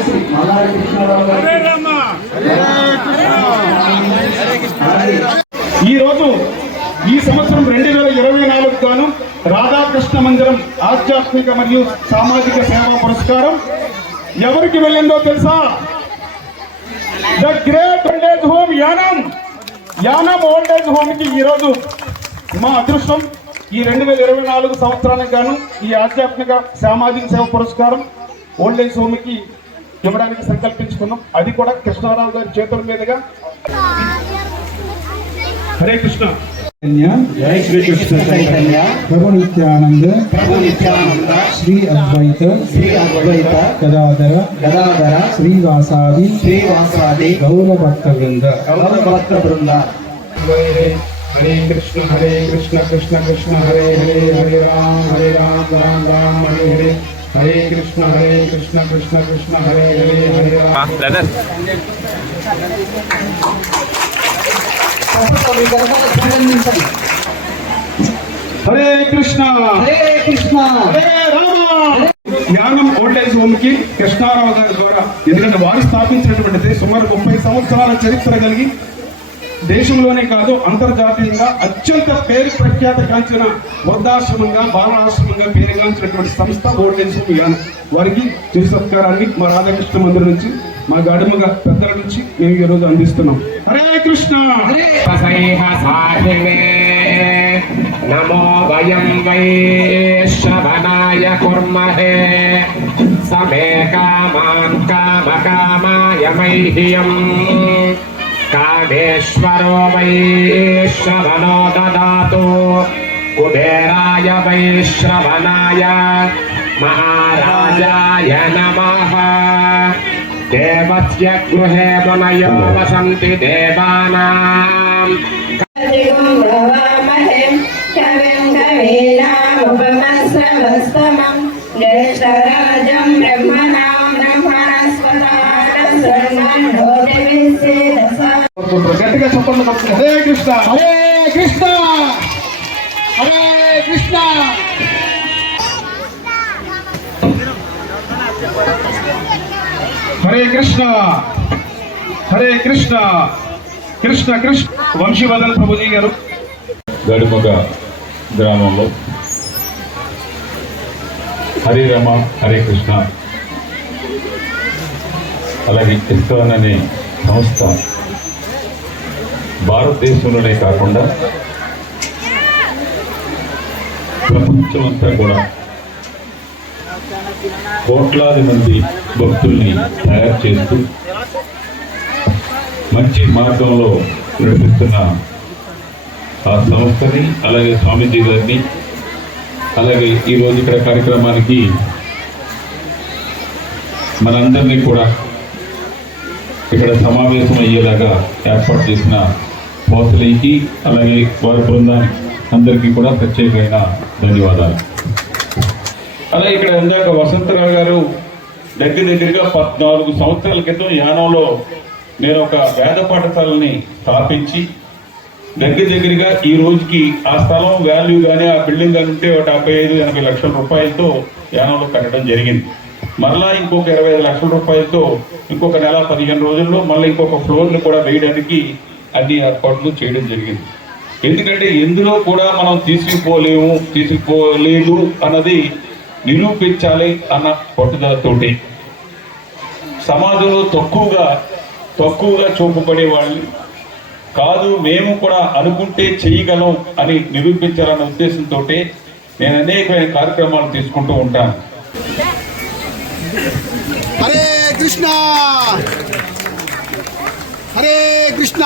శ్రీ మల్లారి కృష్ణారావు గారు ఈ రోజు ఈ సంవత్సరం రెండు వేల ఇరవై నాలుగు గాను రాధాకృష్ణ మందిరం ఆధ్యాత్మిక మరియు సామాజిక సేవా పురస్కారం ఎవరికి వెళ్ళిందో తెలుసా? The great old age home Yanam Yanam old age హోమ్కి ఈరోజు మా అదృష్టం. ఈ రెండు వేల ఇరవై నాలుగు సంవత్సరానికి గాను ఈ ఆధ్యాత్మిక సామాజిక సేవ పురస్కారం ఓల్డేజ్ హోమ్కి ఇవ్వడానికి సంకల్పించుకున్నాం. అది కూడా కృష్ణారావు గారి చేతుల మీదుగా. హరే కృష్ణ. జై శ్రీ కృష్ణ చైతన్య. ప్రభు నిత్యానంద ప్రభు నిత్యానంద శ్రీ అద్వైత శ్రీ అద్వైత గదాధర గదాధర శ్రీవాసాది శ్రీవాసాది గౌర భక్త వృంద గౌర భక్త బృంద హరే హరే కృష్ణ హరే కృష్ణ కృష్ణ కృష్ణ హరే హరే హరే రామ్ హరే రామ్ రామ్ రామ్ హరే హరే. హరే కృష్ణ హరే కృష్ణ కృష్ణ కృష్ణ హరే హరే హరే హరే కృష్ణ. హరే కృష్ణ. హరే రామ. జ్ఞానం ఓల్డేజ్ హోమ్కి కృష్ణారావు గారి ద్వారా ఎందుకంటే వారు స్థాపించినటువంటిది సుమారు ముప్పై సంవత్సరాల చరిత్ర కలిగి దేశంలోనే కాదు అంతర్జాతీయంగా అత్యంత పేరు ప్రఖ్యాత కాంచిన వృద్ధాశ్రమంగా బాలాశ్రమంగా పేరుగాంచినటువంటి సంస్థ ఓల్డేజ్ వారికి చిరు సత్కారాన్ని మా రాధాకృష్ణ మందిరం నుంచి మా గాడిమగ పెద్దల నుంచి మేము ఈ రోజు అందిస్తున్నాం. హరే కృష్ణ! నమో వయం వై కుర్మహే. సమే కామాన్ కామ కామాయ మహ్యం. కామేశ్వరో వై శ్రవణో దదాతు కుబేరాయ వై శ్రవణాయ మహారాజాయ నమః దేవస్య గృహే మునయో కృష్ణ. హరే కృష్ణ. హరే కృష్ణ. హరే కృష్ణ. హరే కృష్ణ. కృష్ణ కృష్ణ. వంశీవదన్ ప్రభుజీ గారు. గడుమగ గ్రామంలో. హరే రమ హరే కృష్ణ. అలాగే ఇస్కాన్ అనే సంస్థ భారతదేశంలోనే కాకుండా ప్రపంచమంతా కూడా కోట్లాది మంది భక్తుల్ని తయారు చేస్తూ మంచి మార్గంలో నడిపిస్తున్న ఆ సంస్థని అలాగే స్వామీజీ గారిని అలాగే ఈరోజు ఇక్కడ కార్యక్రమానికి మనందరినీ కూడా ఇక్కడ సమావేశం అయ్యేలాగా ఏర్పాటు చేసిన వాసులకి అలాగే వారి బృందానికి అందరికీ కూడా ప్రత్యేకమైన ధన్యవాదాలు. అలాగే ఇక్కడ ఇందాక వసంతరావు గారు దగ్గర దగ్గరగా పద్నాలుగు సంవత్సరాల క్రితం యానంలో నేను ఒక వేద పాఠశాలని స్థాపించి దగ్గర దగ్గరగా ఈ రోజుకి ఆ స్థలం వాల్యూ కానీ ఆ బిల్డింగ్ కానీ ఉంటే ఒక డెబ్బై ఐదు ఎనభై లక్షల రూపాయలతో యానంలో కట్టడం జరిగింది. మరలా ఇంకొక ఇరవై ఐదు లక్షల రూపాయలతో ఇంకొక నెల పదిహేను రోజుల్లో మళ్ళీ ఇంకొక ఫ్లోర్ని కూడా వేయడానికి అన్ని ఏర్పాట్లు చేయడం జరిగింది. ఎందుకంటే ఎందులో కూడా మనం తీసుకుపోలేము తీసుకుపోలేదు అన్నది నిరూపించాలి అన్న పట్టుదలతోటి సమాజంలో తక్కువగా తక్కువగా చూపబడే వాళ్ళు కాదు మేము కూడా అనుకుంటే చేయగలం అని నిరూపించాలన్న ఉద్దేశంతో నేను అనేకమైన కార్యక్రమాలు తీసుకుంటూ ఉంటాను. హరే కృష్ణ! హరే కృష్ణ